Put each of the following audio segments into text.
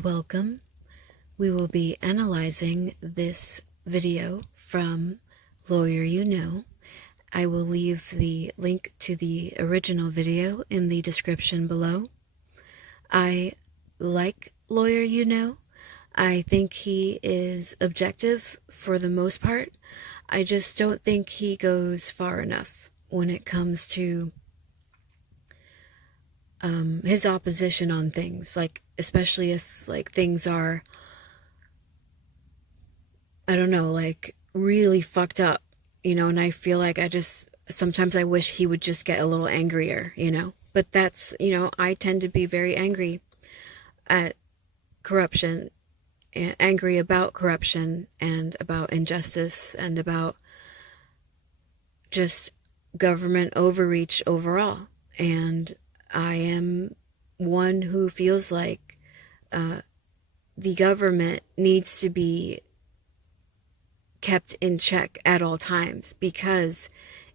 and welcome. We will be analyzing this video from Lawyer You Know. I will leave the link to the original video in the description below. I like Lawyer You Know. I think he is objective for the most part. I just don't think he goes far enough when it comes to his opposition on things, like especially if like things are, I don't know, like really fucked up, and I feel like sometimes I wish he would just get a little angrier, but that's, I tend to be very angry at corruption, and angry about corruption and about injustice and about just government overreach overall. And I am one who feels like the government needs to be kept in check at all times because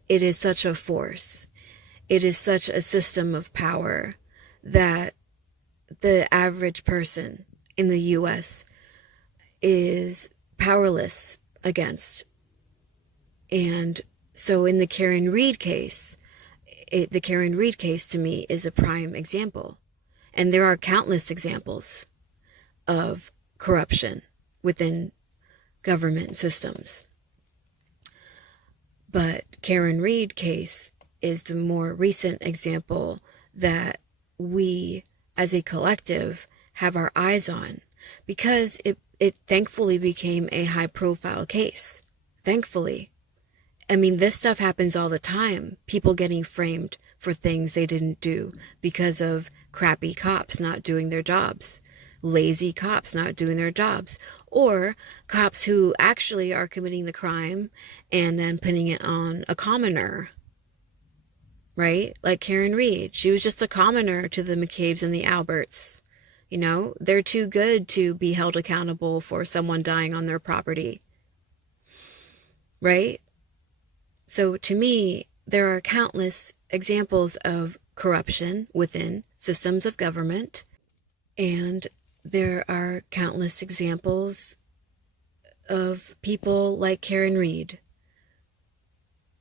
it is such a force. It is such a system of power that the average person in the U.S. is powerless against. And so in the Karen Read case, the Karen Read case to me is a prime example. And there are countless examples of corruption within government systems. But Karen Read case is the more recent example that we as a collective have our eyes on, because it thankfully became a high profile case. Thankfully. I mean, this stuff happens all the time. People getting framed for things they didn't do because of crappy cops not doing their jobs, lazy cops not doing their jobs, or cops who actually are committing the crime and then pinning it on a commoner, right? Like Karen Read, she was just a commoner to the McCabe's and the Alberts. They're too good to be held accountable for someone dying on their property, right? So to me, there are countless examples of corruption within systems of government, and there are countless examples of people like Karen Read.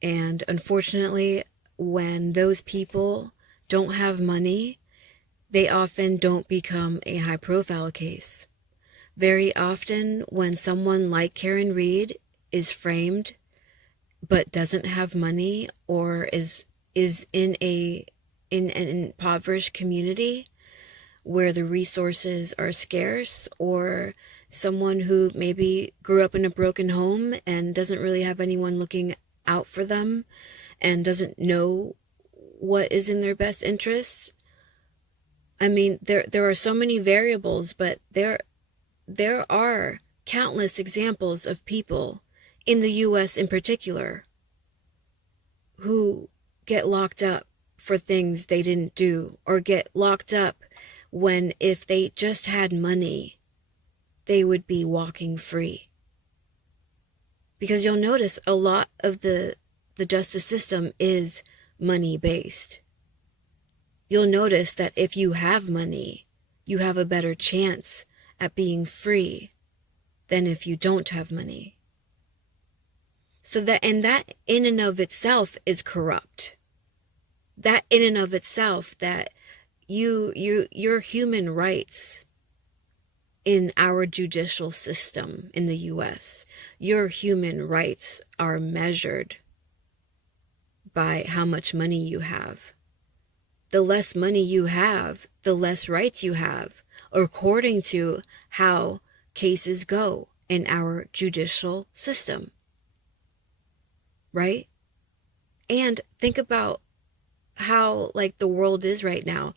And unfortunately, when those people don't have money, they often don't become a high-profile case. Very often, when someone like Karen Read is framed but doesn't have money, or is in an impoverished community where the resources are scarce, or someone who maybe grew up in a broken home and doesn't really have anyone looking out for them and doesn't know what is in their best interests. I mean, there are so many variables, but there are countless examples of people in the U.S. in particular, who get locked up for things they didn't do, or get locked up when, if they just had money, they would be walking free. Because you'll notice a lot of the justice system is money-based. You'll notice that if you have money, you have a better chance at being free than if you don't have money. So that in and of itself is corrupt. That in and of itself, that your human rights in our judicial system in the U.S., your human rights are measured by how much money you have. The less money you have, the less rights you have, according to how cases go in our judicial system. Right? And think about how like the world is right now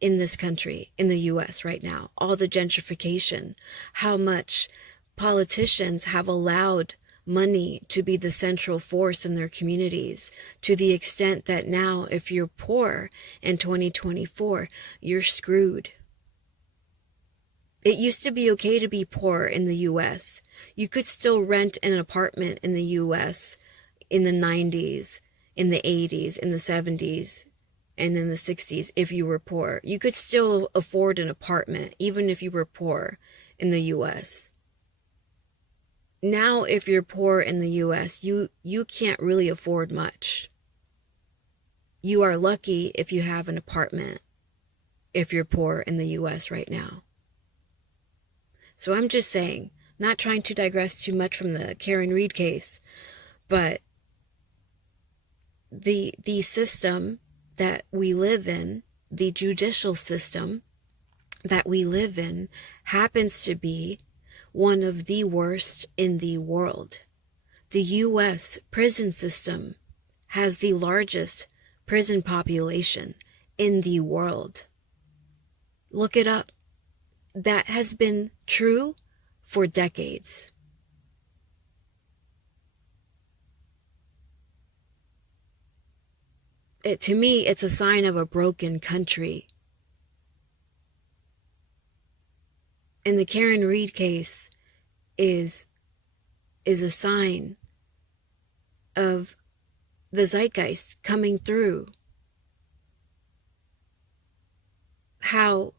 in this country, in the U.S. right now, all the gentrification, how much politicians have allowed money to be the central force in their communities, to the extent that now if you're poor in 2024, you're screwed. It used to be okay to be poor in the U.S. You could still rent an apartment in the U.S. in the 90s, in the 80s, in the 70s, and in the 60s if you were poor. You could still afford an apartment even if you were poor in the US. Now, if you're poor in the US, you can't really afford much. You are lucky if you have an apartment if you're poor in the US right now. So I'm just saying, not trying to digress too much from the Karen Reed case, but the system that we live in, the judicial system that we live in, happens to be one of the worst in the world. The US prison system has the largest prison population in the world. Look it up. That has been true for decades. To me, it's a sign of a broken country. And the Karen Reed case is a sign of the zeitgeist coming through. How?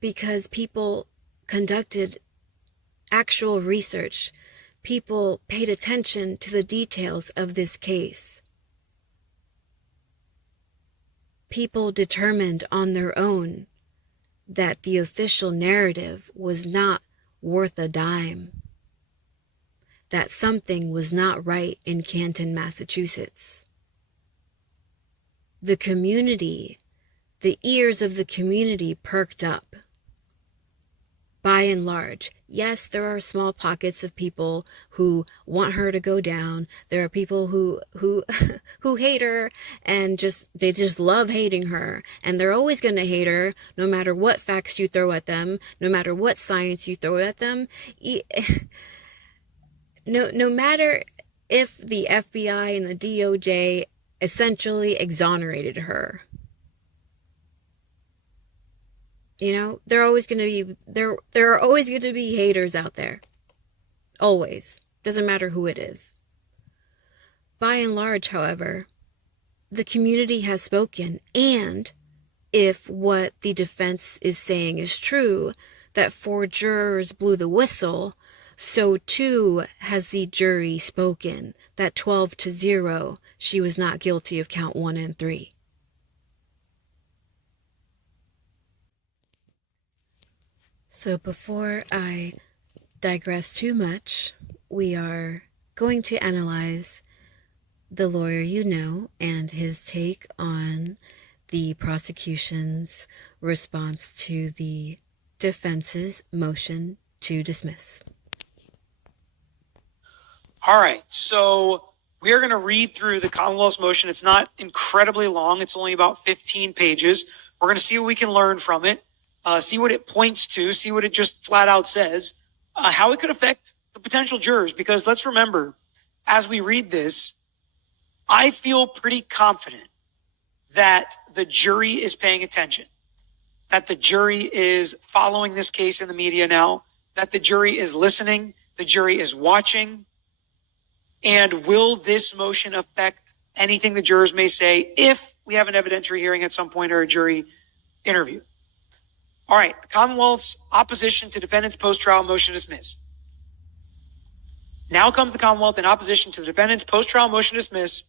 Because people conducted actual research. People paid attention to the details of this case. People determined on their own that the official narrative was not worth a dime, that something was not right in Canton, Massachusetts. The community, the ears of the community perked up. By and large, yes, there are small pockets of people who want her to go down. There are people who hate her and they just love hating her. And they're always going to hate her no matter what facts you throw at them, no matter what science you throw at them. No matter if the FBI and the DOJ essentially exonerated her. You know, there are always going to be haters out there. Always. Doesn't matter who it is. By and large, however, the community has spoken, and if what the defense is saying is true, that 4 jurors blew the whistle, so too has the jury spoken, that 12-0, she was not guilty of count 1 and 3. So before I digress too much, we are going to analyze the lawyer you know and his take on the prosecution's response to the defense's motion to dismiss. All right, so we're going to read through the Commonwealth's motion. It's not incredibly long. It's only about 15 pages. We're going to see what we can learn from it. See what it points to, see what it just flat out says, how it could affect the potential jurors. Because let's remember, as we read this, I feel pretty confident that the jury is paying attention, that the jury is following this case in the media now, that the jury is listening, the jury is watching. And will this motion affect anything the jurors may say if we have an evidentiary hearing at some point or a jury interview? All right, the Commonwealth's opposition to defendant's post-trial motion to dismiss. Now comes the Commonwealth in opposition to the defendant's post-trial motion to dismiss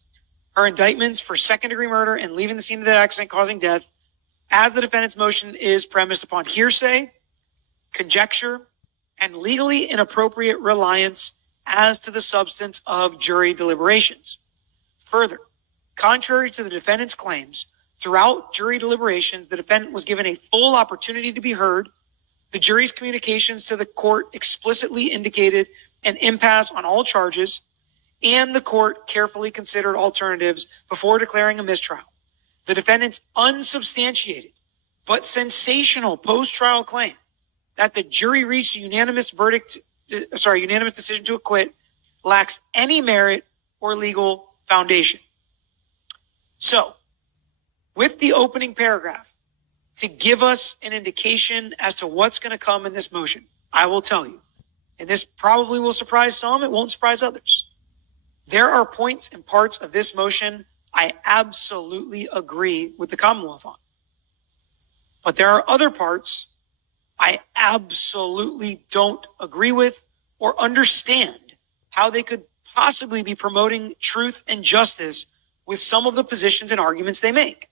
her indictments for second-degree murder and leaving the scene of the accident causing death, as the defendant's motion is premised upon hearsay, conjecture, and legally inappropriate reliance as to the substance of jury deliberations. Further, contrary to the defendant's claims, throughout jury deliberations, the defendant was given a full opportunity to be heard. The jury's communications to the court explicitly indicated an impasse on all charges, and the court carefully considered alternatives before declaring a mistrial. The defendant's unsubstantiated but sensational post-trial claim that the jury reached a unanimous decision to acquit lacks any merit or legal foundation. So, with the opening paragraph, to give us an indication as to what's going to come in this motion, I will tell you, and this probably will surprise some, it won't surprise others. There are points and parts of this motion I absolutely agree with the Commonwealth on. But there are other parts I absolutely don't agree with or understand how they could possibly be promoting truth and justice with some of the positions and arguments they make.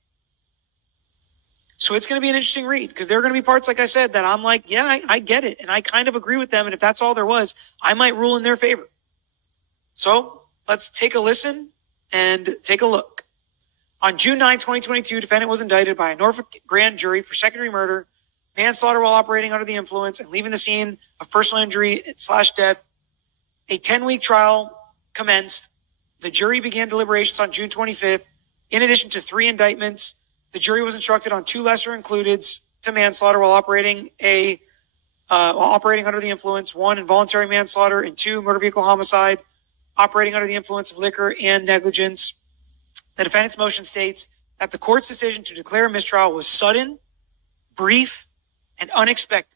So it's going to be an interesting read, because there are going to be parts, like I said, that I'm like, yeah, I get it. And I kind of agree with them. And if that's all there was, I might rule in their favor. So let's take a listen and take a look. On June 9, 2022, defendant was indicted by a Norfolk grand jury for second-degree murder, manslaughter while operating under the influence, and leaving the scene of personal injury/death. A 10-week trial commenced. The jury began deliberations on June 25th. In addition to 3 indictments, the jury was instructed on 2 lesser includeds to manslaughter while operating under the influence: 1, involuntary manslaughter, and 2, motor vehicle homicide, operating under the influence of liquor and negligence. The defendant's motion states that the court's decision to declare a mistrial was sudden, brief, and unexpected.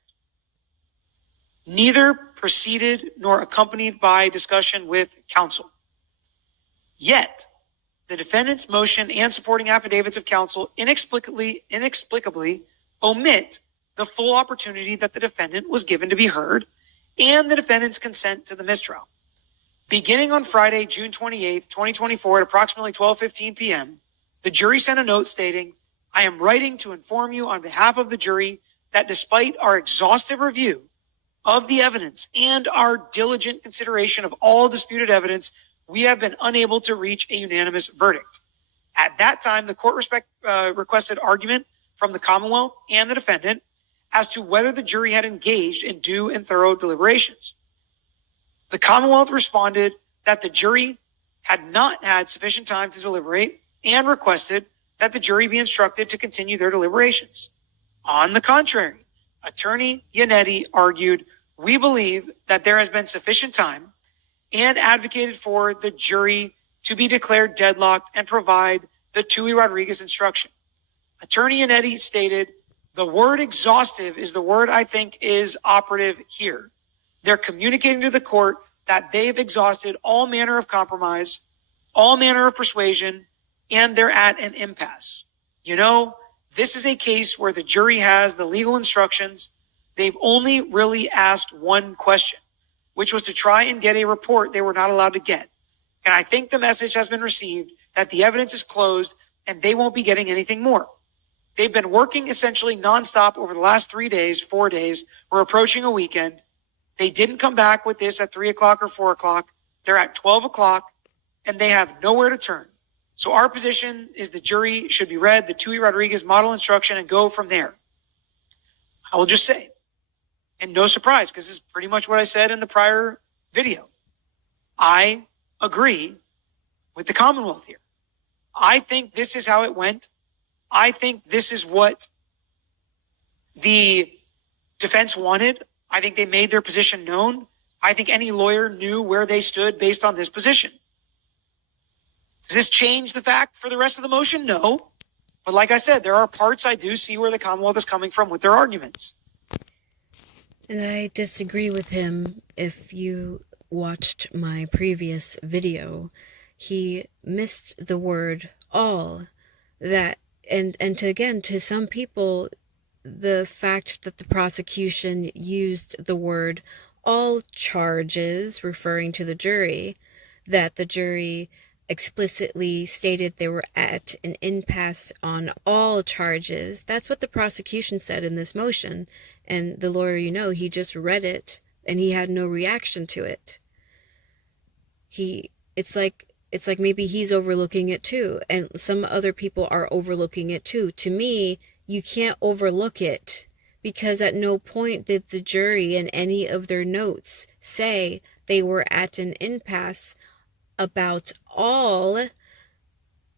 Neither preceded nor accompanied by discussion with counsel. Yet, the defendant's motion and supporting affidavits of counsel inexplicably omit the full opportunity that the defendant was given to be heard and the defendant's consent to the mistrial. Beginning on Friday, June 28th, 2024 at approximately 12:15 p.m., the jury sent a note stating, "I am writing to inform you on behalf of the jury that despite our exhaustive review of the evidence and our diligent consideration of all disputed evidence, we have been unable to reach a unanimous verdict." At that time, the court requested argument from the Commonwealth and the defendant as to whether the jury had engaged in due and thorough deliberations. The Commonwealth responded that the jury had not had sufficient time to deliberate and requested that the jury be instructed to continue their deliberations. On the contrary, Attorney Yannetti argued, "We believe that there has been sufficient time," and advocated for the jury to be declared deadlocked and provide the Tui Rodriguez instruction. Attorney Yannetti stated, "The word exhaustive is the word I think is operative here. They're communicating to the court that they've exhausted all manner of compromise, all manner of persuasion, and they're at an impasse. You know, this is a case where the jury has the legal instructions. They've only really asked one question, which was to try and get a report they were not allowed to get. And I think the message has been received that the evidence is closed and they won't be getting anything more. They've been working essentially nonstop over the last 4 days. We're approaching a weekend. They didn't come back with this at 3 o'clock or 4 o'clock. They're at 12 o'clock and they have nowhere to turn. So our position is the jury should be read the Tui Rodriguez model instruction and go from there." I will just say, and no surprise, because this is pretty much what I said in the prior video, I agree with the Commonwealth here. I think this is how it went. I think this is what the defense wanted. I think they made their position known. I think any lawyer knew where they stood based on this position. Does this change the fact for the rest of the motion? No. But like I said, there are parts I do see where the Commonwealth is coming from with their arguments. And I disagree with him. If you watched my previous video, he missed the word all. That and to some people, the fact that the prosecution used the word all charges, referring to the jury, that the jury explicitly stated they were at an impasse on all charges. That's what the prosecution said in this motion. And the lawyer, he just read it and he had no reaction to it. It's like maybe he's overlooking it too, and some other people are overlooking it too. To me, you can't overlook it, because at no point did the jury in any of their notes say they were at an impasse about all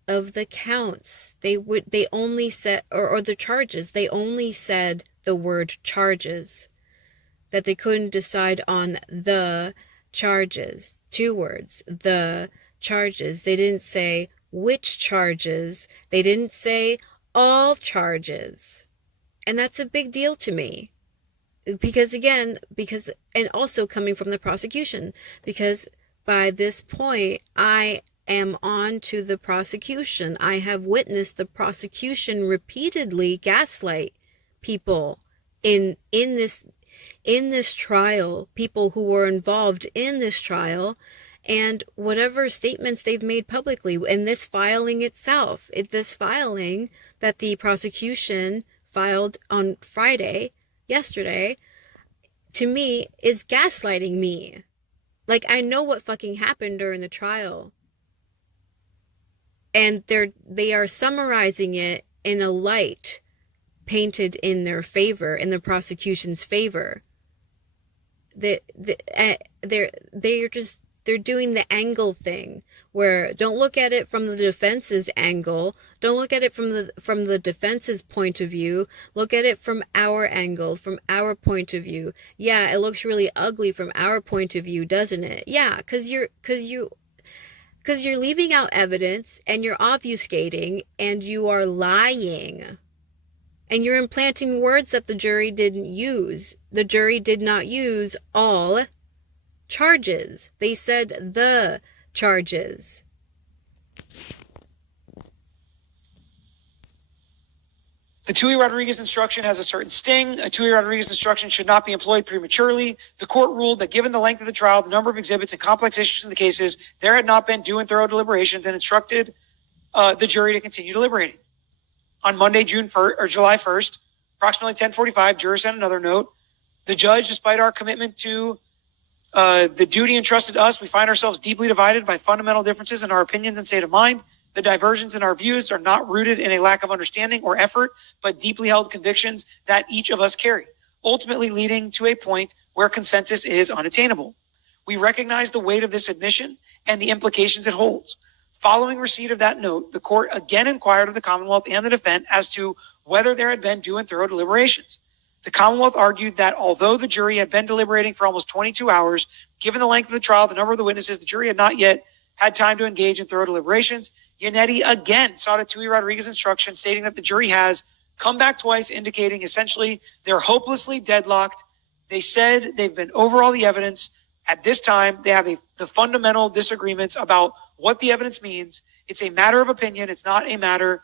of the counts. They only said, or the charges, they only said the word charges, that they couldn't decide on the charges. 2 words, the charges. They didn't say which charges. They didn't say all charges. And that's a big deal to me. Because and also coming from the prosecution, because by this point, I am on to the prosecution. I have witnessed the prosecution repeatedly gaslight people in this trial, people who were involved in this trial, and whatever statements they've made publicly. And this filing itself, this filing that the prosecution filed on Friday, yesterday, to me, is gaslighting me. Like, I know what fucking happened during the trial. And they are summarizing it in a light painted in their favor, in the prosecution's favor. They're doing the angle thing, where don't look at it from the defense's angle, don't look at it from the defense's point of view, look at it from our angle, from our point of view. Yeah, it looks really ugly from our point of view, doesn't it? Yeah, because you're leaving out evidence, and you're obfuscating, and you are lying. And you're implanting words that the jury didn't use. The jury did not use all charges. They said the charges. The Tui Rodriguez instruction has a certain sting. A Tui Rodriguez instruction should not be employed prematurely. The court ruled that given the length of the trial, the number of exhibits, and complex issues in the cases, there had not been due and thorough deliberations, and instructed the jury to continue deliberating. On Monday, July 1st, approximately 10:45, jurors sent another note. The judge, despite our commitment to the duty entrusted to us, we find ourselves deeply divided by fundamental differences in our opinions and state of mind. The diversions in our views are not rooted in a lack of understanding or effort, but deeply held convictions that each of us carry, ultimately leading to a point where consensus is unattainable. We recognize the weight of this admission and the implications it holds. Following receipt of that note, the court again inquired of the Commonwealth and the defense as to whether there had been due and thorough deliberations. The Commonwealth argued that although the jury had been deliberating for almost 22 hours, given the length of the trial, the number of the witnesses, the jury had not yet had time to engage in thorough deliberations. Yannetti again sought a Tui Rodriguez instruction stating that the jury has come back twice, indicating essentially they're hopelessly deadlocked. They said they've been over all the evidence. At this time, they have the fundamental disagreements about what the evidence means. It's a matter of opinion. It's not a matter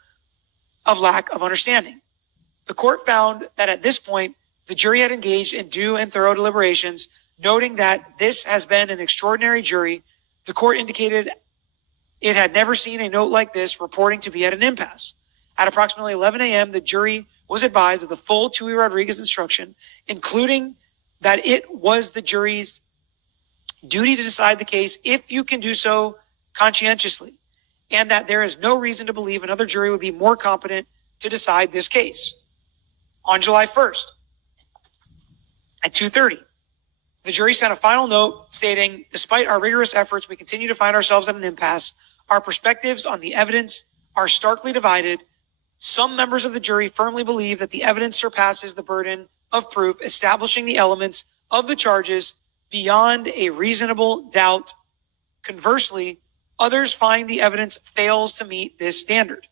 of lack of understanding. The court found that at this point, the jury had engaged in due and thorough deliberations, noting that this has been an extraordinary jury. The court indicated it had never seen a note like this reporting to be at an impasse. At approximately 11 a.m., the jury was advised of the full Tui Rodriguez instruction, including that it was the jury's duty to decide the case if you can do so conscientiously, and that there is no reason to believe another jury would be more competent to decide this case. On July 1st, at 2:30, the jury sent a final note stating, despite our rigorous efforts, we continue to find ourselves at an impasse. Our perspectives on the evidence are starkly divided. Some members of the jury firmly believe that the evidence surpasses the burden of proof, establishing the elements of the charges beyond a reasonable doubt. Conversely, others find the evidence fails to meet this standard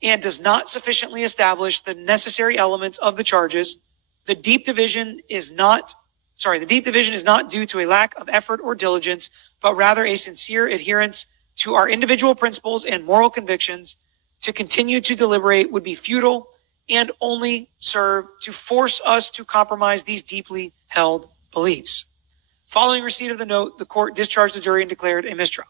and does not sufficiently establish the necessary elements of the charges. The deep division is not due to a lack of effort or diligence, but rather a sincere adherence to our individual principles and moral convictions. To continue to deliberate would be futile and only serve to force us to compromise these deeply held beliefs. Following receipt of the note, the court discharged the jury and declared a mistrial.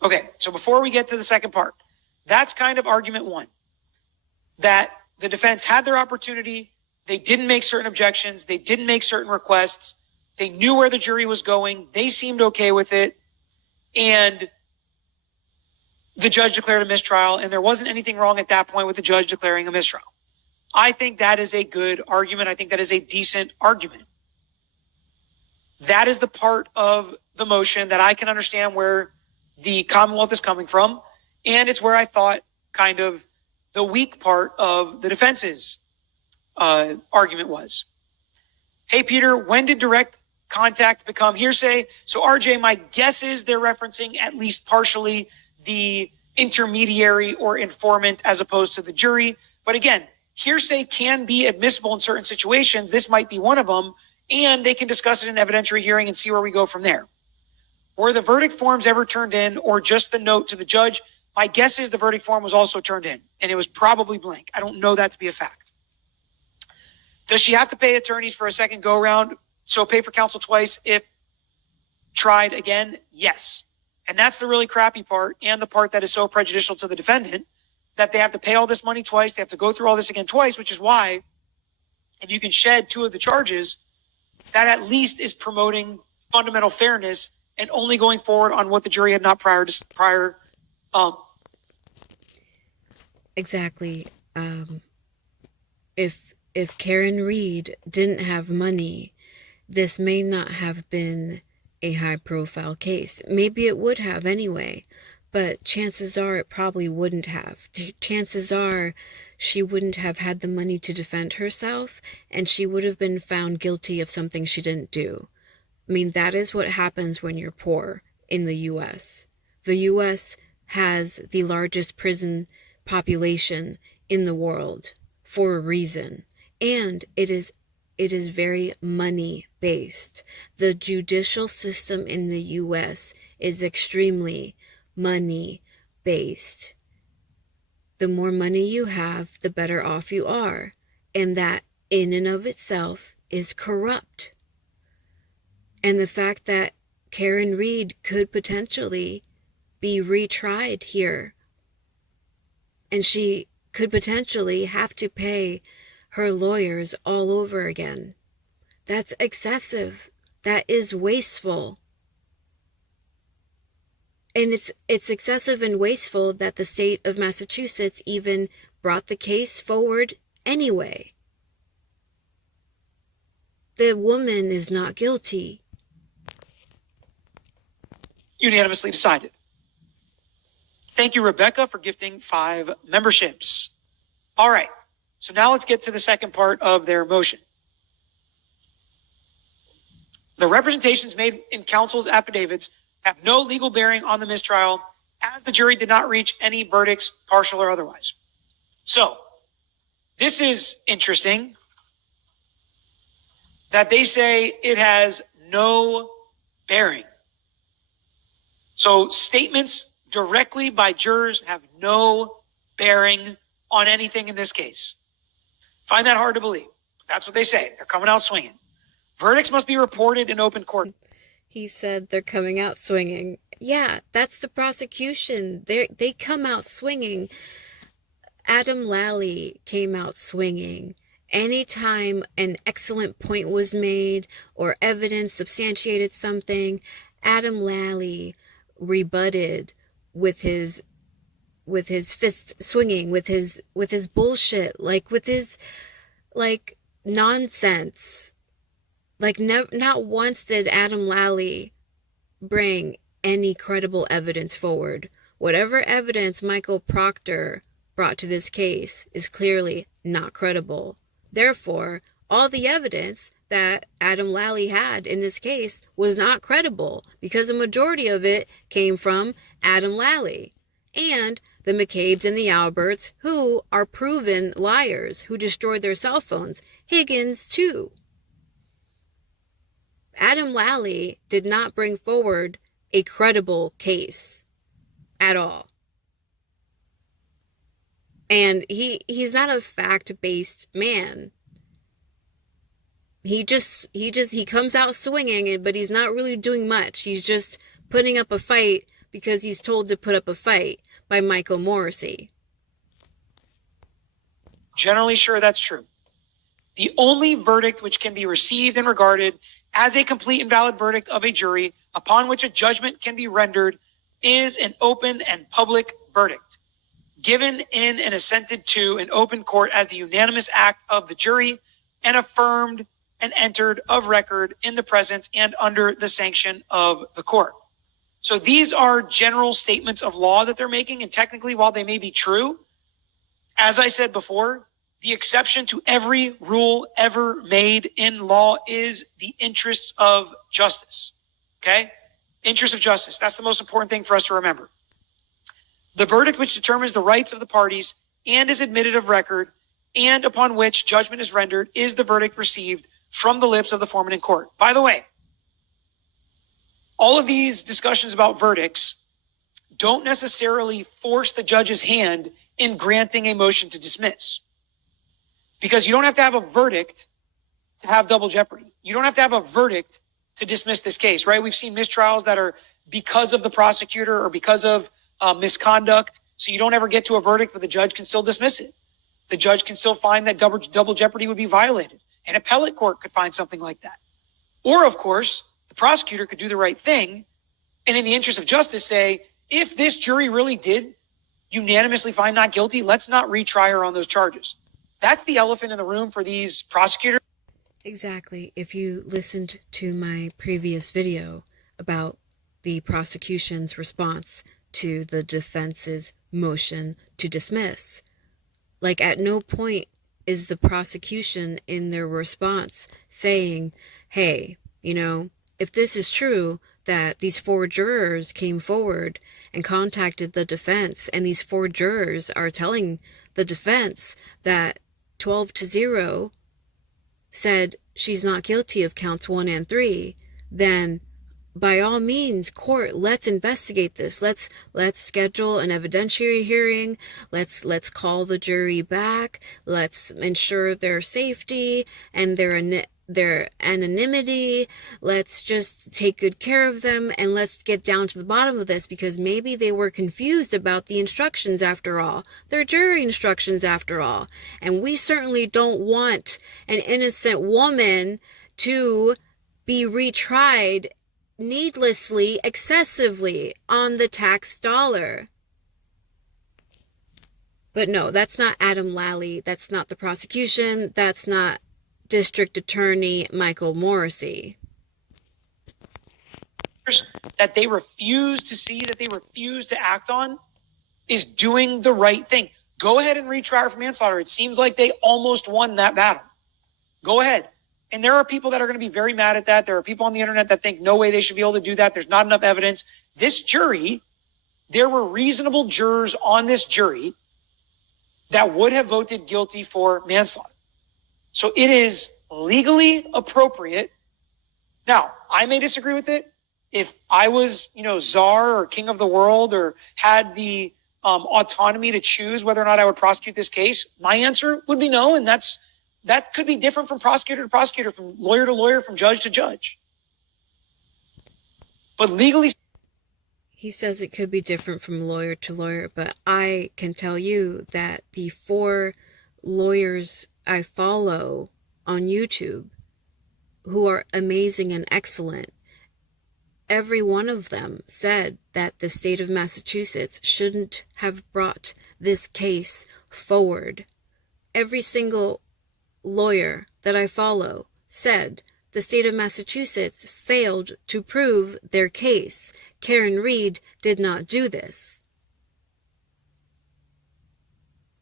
Okay, so before we get to the second part, that's kind of argument one, that the defense had their opportunity. They didn't make certain objections. They didn't make certain requests. They knew where the jury was going. They seemed okay with it. And the judge declared a mistrial, and there wasn't anything wrong at that point with the judge declaring a mistrial. I think that is a good argument. I think that is a decent argument. That is the part of the motion that I can understand where the Commonwealth is coming from, and it's where I thought kind of the weak part of the defense's argument was. Hey, Peter, when did direct contact become hearsay? So, RJ, my guess is they're referencing at least partially the intermediary or informant as opposed to the jury. But again, hearsay can be admissible in certain situations. This might be one of them, and they can discuss it in an evidentiary hearing and see where we go from there. Were the verdict forms ever turned in or just the note to the judge? My guess is the verdict form was also turned in, and it was probably blank. I don't know that to be a fact. Does she have to pay attorneys for a second go-around, so pay for counsel twice if tried again? Yes. And that's the really crappy part, and the part that is so prejudicial to the defendant, that they have to pay all this money twice, they have to go through all this again twice, which is why if you can shed two of the charges, that at least is promoting fundamental fairness and only going forward on what the jury had not prior. Exactly. If Karen Reed didn't have money, this may not have been a high-profile case. Maybe it would have anyway, but chances are it probably wouldn't have. Chances are she wouldn't have had the money to defend herself, and she would have been found guilty of something she didn't do. I mean, that is what happens when you're poor in the U.S. The U.S. has the largest prison population in the world for a reason, and it is very money-based. The judicial system in the U.S. is extremely money-based. The more money you have, the better off you are, and that in and of itself is corrupt. And the fact that Karen Reed could potentially be retried here, and she could potentially have to pay her lawyers all over again, that's excessive. That is wasteful. And it's excessive and wasteful that the state of Massachusetts even brought the case forward anyway. The woman is not guilty. Unanimously decided. Thank you, Rebecca, for gifting 5 memberships. All right. So now let's get to the second part of their motion. The representations made in counsel's affidavits have no legal bearing on the mistrial, as the jury did not reach any verdicts, partial or otherwise. So this is interesting that they say it has no bearing. So statements directly by jurors have no bearing on anything in this case. Find that hard to believe. That's what they say. They're coming out swinging. Verdicts must be reported in open court. He said they're coming out swinging. Yeah, that's the prosecution. They come out swinging. Adam Lally came out swinging. Anytime an excellent point was made or evidence substantiated something, Adam Lally rebutted with his fist swinging, with his bullshit, with his nonsense. Not once did Adam Lally bring any credible evidence forward. Whatever evidence Michael Proctor brought to this case is clearly not credible. Therefore, all the evidence that Adam Lally had in this case was not credible, because a majority of it came from Adam Lally and the McCabe's and the Alberts, who are proven liars, who destroyed their cell phones. Higgins, too. Adam Lally did not bring forward a credible case at all. And he's not a fact-based man. He comes out swinging, but he's not really doing much. He's just putting up a fight because he's told to put up a fight by Michael Morrissey. Generally sure that's true. The only verdict which can be received and regarded as a complete and valid verdict of a jury upon which a judgment can be rendered is an open and public verdict, given in and assented to in open court as the unanimous act of the jury and affirmed and entered of record in the presence and under the sanction of the court. So these are general statements of law that they're making, and technically, while they may be true, as I said before, the exception to every rule ever made in law is the interests of justice. Okay? Interest of justice. That's the most important thing for us to remember. The verdict which determines the rights of the parties and is admitted of record and upon which judgment is rendered is the verdict received from the lips of the foreman in court. By the way, all of these discussions about verdicts don't necessarily force the judge's hand in granting a motion to dismiss. Because you don't have to have a verdict to have double jeopardy. You don't have to have a verdict to dismiss this case, right? We've seen mistrials that are because of the prosecutor or because of misconduct. So you don't ever get to a verdict, but the judge can still dismiss it. The judge can still find that double jeopardy would be violated. An appellate court could find something like that. Or, of course, the prosecutor could do the right thing and in the interest of justice say, if this jury really did unanimously find not guilty, let's not retry her on those charges. That's the elephant in the room for these prosecutors. Exactly. If you listened to my previous video about the prosecution's response to the defense's motion to dismiss, like at no point is the prosecution in their response saying, hey, you know, if this is true that these 4 jurors came forward and contacted the defense and these 4 jurors are telling the defense that 12-0 said she's not guilty of counts 1 and 3, then by all means, court, let's investigate this. Let's schedule an evidentiary hearing. Let's call the jury back. Let's ensure their safety and their anonymity. Let's just take good care of them and let's get down to the bottom of this, because maybe they were confused about the instructions after all. They're jury instructions after all. And we certainly don't want an innocent woman to be retried needlessly, excessively on the tax dollar. But no, that's not Adam Lally. That's not the prosecution. That's not District Attorney Michael Morrissey. That they refuse to see, that they refuse to act on, is doing the right thing. Go ahead and retry her for manslaughter. It seems like they almost won that battle. Go ahead. And there are people that are going to be very mad at that. There are people on the internet that think no way they should be able to do that. There's not enough evidence. This jury, there were reasonable jurors on this jury that would have voted guilty for manslaughter. So it is legally appropriate. Now, I may disagree with it. If I was, czar or king of the world or had the autonomy to choose whether or not I would prosecute this case, my answer would be no. And that could be different from prosecutor to prosecutor, from lawyer to lawyer, from judge to judge. But legally, he says it could be different from lawyer to lawyer, but I can tell you that the 4 lawyers I follow on YouTube who are amazing and excellent, every one of them said that the state of Massachusetts shouldn't have brought this case forward. Every single lawyer that I follow said the state of Massachusetts failed to prove their case. Karen Reed did not do this.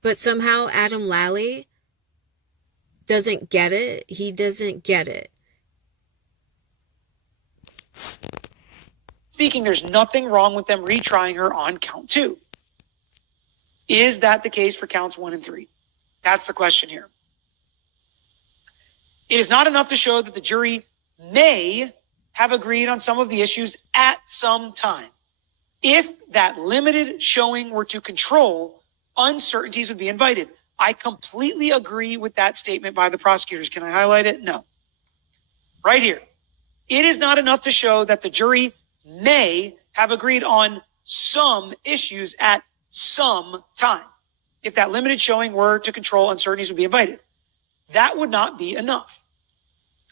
But somehow Adam Lally doesn't get it. He doesn't get it. Speaking, there's nothing wrong with them retrying her on count 2. Is that the case for counts 1 and 3? That's the question here. It is not enough to show that the jury may have agreed on some of the issues at some time. If that limited showing were to control, uncertainties would be invited. I completely agree with that statement by the prosecutors. Can I highlight it? No. Right here. It is not enough to show that the jury may have agreed on some issues at some time. If that limited showing were to control, uncertainties would be invited. That would not be enough.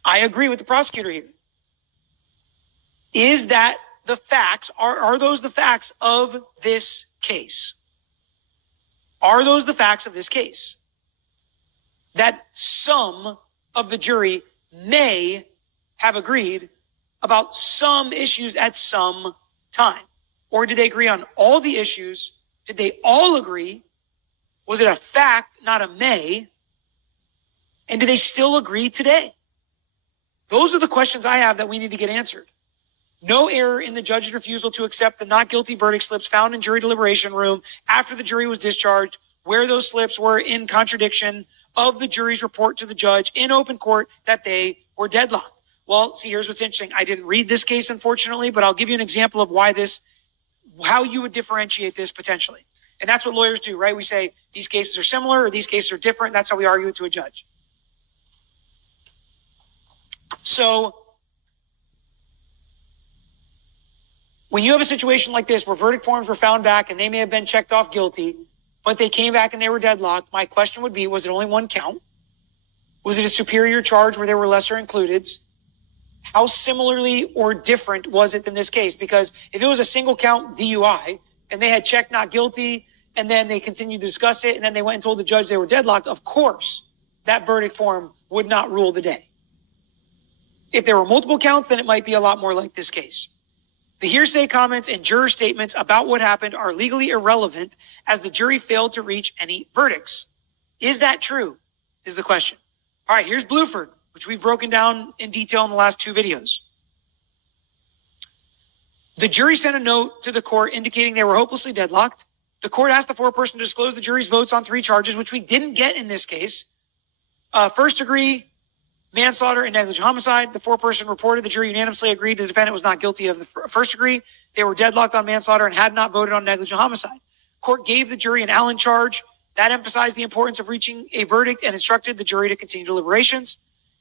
I agree with the prosecutor here. Is that the facts? Are those the facts of this case? Are those the facts of this case? That some of the jury may have agreed about some issues at some time? Or did they agree on all the issues? Did they all agree? Was it a fact, not a may? And do they still agree today? Those are the questions I have that we need to get answered. No error in the judge's refusal to accept the not guilty verdict slips found in jury deliberation room after the jury was discharged, where those slips were in contradiction of the jury's report to the judge in open court that they were deadlocked. Well, see, here's what's interesting. I didn't read this case, unfortunately, but I'll give you an example of how you would differentiate this potentially. And that's what lawyers do, right? We say these cases are similar or these cases are different. That's how we argue it to a judge. So when you have a situation like this where verdict forms were found back and they may have been checked off guilty, but they came back and they were deadlocked, my question would be, was it only one count? Was it a superior charge where there were lesser includeds? How similarly or different was it than this case? Because if it was a single count DUI and they had checked not guilty and then they continued to discuss it and then they went and told the judge they were deadlocked, of course, that verdict form would not rule the day. If there were multiple counts, then it might be a lot more like this case. The hearsay comments and juror statements about what happened are legally irrelevant as the jury failed to reach any verdicts. Is that true? Is the question. All right, here's Bluford, which we've broken down in detail in the last 2 videos. The jury sent a note to the court indicating they were hopelessly deadlocked. The court asked the foreperson to disclose the jury's votes on 3 charges, which we didn't get in this case. First degree manslaughter and negligent homicide. The foreperson reported the jury unanimously agreed the defendant was not guilty of the first degree. They were deadlocked on manslaughter and had not voted on negligent homicide. Court gave the jury an Allen charge. That emphasized the importance of reaching a verdict and instructed the jury to continue deliberations.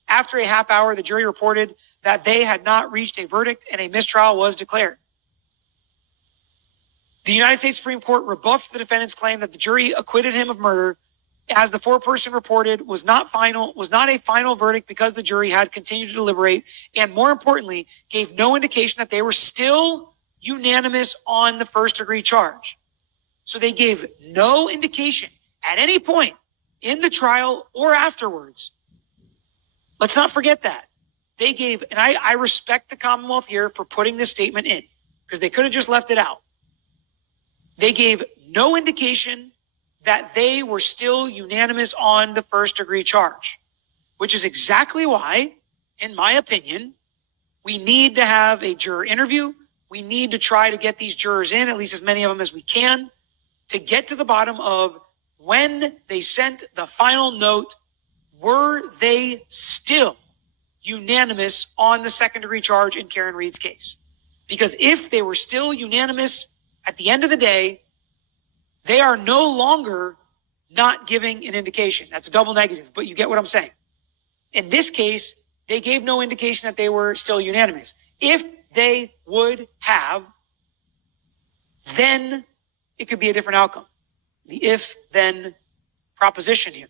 After a half hour, the jury reported that they had not reached a verdict and a mistrial was declared. The United States Supreme Court rebuffed the defendant's claim that the jury acquitted him of murder, as the foreperson reported was not a final verdict because the jury had continued to deliberate and, more importantly, gave no indication that they were still unanimous on the first degree charge. So they gave no indication at any point in the trial or afterwards. Let's not forget that. They gave, and I respect the Commonwealth here for putting this statement in, because they could have just left it out. They gave no indication that they were still unanimous on the first degree charge, which is exactly why, in my opinion, we need to have a juror interview. We need to try to get these jurors in, at least as many of them as we can, to get to the bottom of when they sent the final note, were they still unanimous on the second degree charge in Karen Reed's case? Because if they were still unanimous at the end of the day, they are no longer not giving an indication. That's a double negative, but you get what I'm saying. In this case, they gave no indication that they were still unanimous. If they would have, then it could be a different outcome. The if-then proposition here.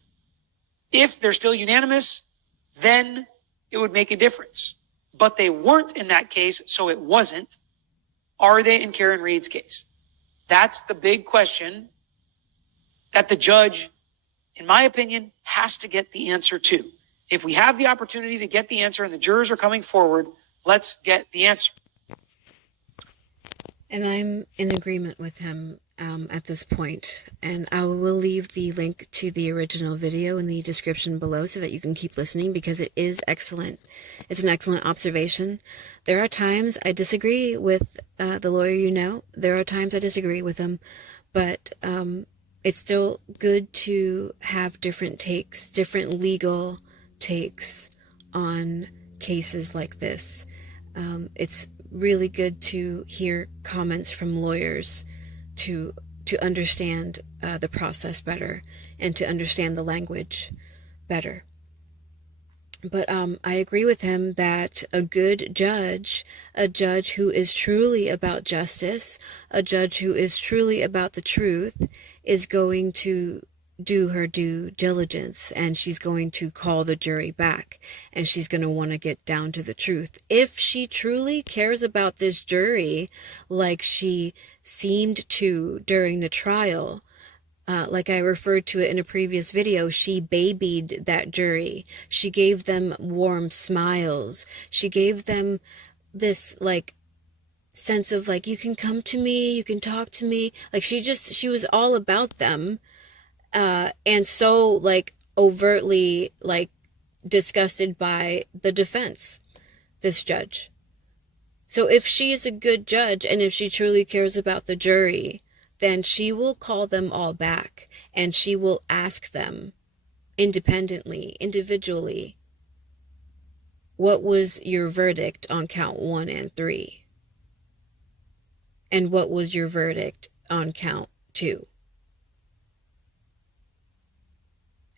If they're still unanimous, then it would make a difference. But they weren't in that case, so it wasn't. Are they in Karen Reed's case? That's the big question that the judge, in my opinion, has to get the answer to. If we have the opportunity to get the answer and the jurors are coming forward, let's get the answer. And I'm in agreement with him at this point. And I will leave the link to the original video in the description below so that you can keep listening, because it is excellent. It's an excellent observation. There are times I disagree with the lawyer, you know. There are times I disagree with him. But it's still good to have different takes, different legal takes on cases like this. It's really good to hear comments from lawyers to understand the process better and to understand the language better. But I agree with him that a good judge, a judge who is truly about justice, a judge who is truly about the truth, is going to do her due diligence, and she's going to call the jury back, and she's going to want to get down to the truth. If she truly cares about this jury like she seemed to during the trial, like I referred to it in a previous video, she babied that jury. She gave them warm smiles. She gave them this sense of you can come to me, you can talk to me. She was all about them. And so overtly disgusted by the defense, this judge. So if she is a good judge and if she truly cares about the jury, then she will call them all back and she will ask them independently, individually, what was your verdict on count 1 and 3? And what was your verdict on count 2?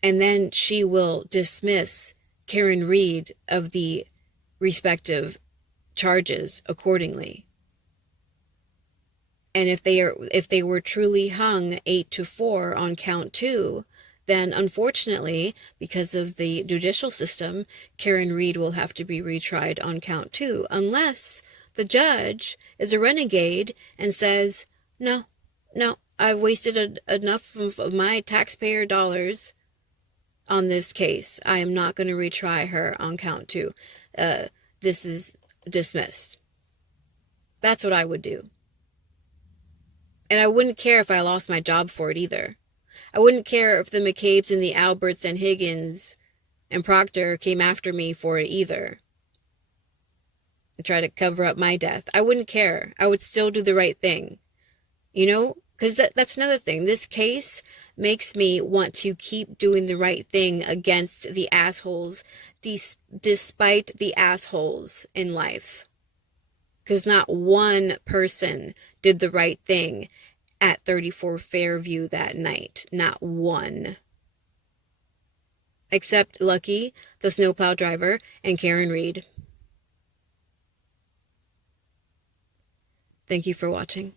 And then she will dismiss Karen Reed of the respective charges accordingly. And if they were truly hung 8-4 on count 2, then unfortunately, because of the judicial system, Karen Reed will have to be retried on count 2, unless the judge is a renegade and says, no, I've wasted enough of my taxpayer dollars on this case. I am not going to retry her on count 2. This is dismissed. That's what I would do. And I wouldn't care if I lost my job for it either. I wouldn't care if the McCabe's and the Alberts and Higgins and Proctor came after me for it either. And try to cover up my death. I wouldn't care. I would still do the right thing. You know? Because that's another thing. This case makes me want to keep doing the right thing against the assholes, despite the assholes in life. Because not one person did the right thing at 34 Fairview that night. Not one. Except Lucky, the snowplow driver, and Karen Reed. Thank you for watching.